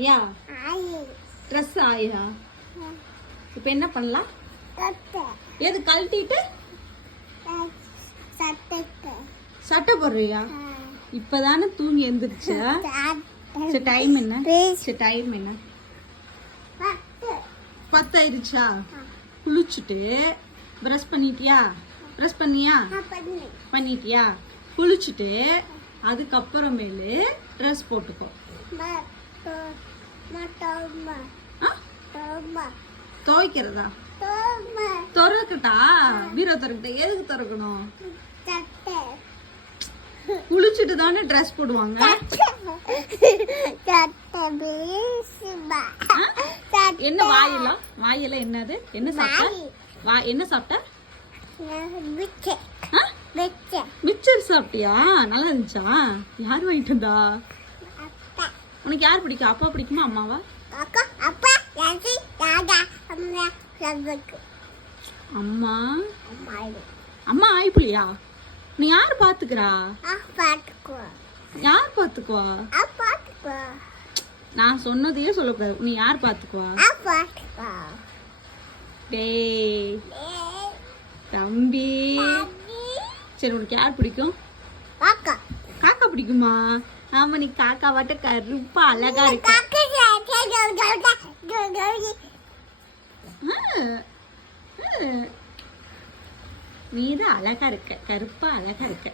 யா dress ஆயா இப்போ என்ன பண்ணலாம்? எது கழட்டிட்டு சட்டை போடுறியா? இப்பதானே தூங்கி எந்திரிச்ச. சரி டைம் என்ன? சரி டைம் என்ன? 10 ஆயிடுச்சா? குளிச்சுட்டு ப்ரஷ் பண்ணிட்டியா? ப்ரஷ் பண்ணியா? பண்ணிட்டியா? குளிச்சுட்டு அதுக்கப்புறமேலு ட்ரெஸ் போட்டுக்கோ. துவைக்கிறதா? திறக்கட்டா? பீரோ திறக்கட்டா? எதுக்கு திறக்கணும்? குளிச்சுட்டு தானே ட்ரெஸ் போடுவாங்க. என்ன வாயெல்லாம் வாயெல்லாம் என்னது? என்ன சாப்பிட்ட? என்ன சாப்பிட்ட? மிச்சர் சாப்பிட்டியா? நல்லா இருந்துச்சா? யார் வாங்கிட்டு வந்தா? உனக்கு யார் பிடிக்கும்? அப்பா பிடிக்குமா அம்மாவா? அம்மா அம்மா ஆயிப்புலியா? நீ யார் பாத்துக்கிறா? யார் பாத்துக்குவா? நான் சொன்னதையே சொல்லக்கூடாது. நீ யார் பாத்துக்குவா? டேய் தம்பி. சரி உனக்கு யார் பிடிக்கும்? காக்கா பிடிக்குமா? ஆமா நீ காக்கா வாட்ட கருப்பா அழகா இருக்க. நீதான் அழகா இருக்க, கருப்பா அழகா இருக்க.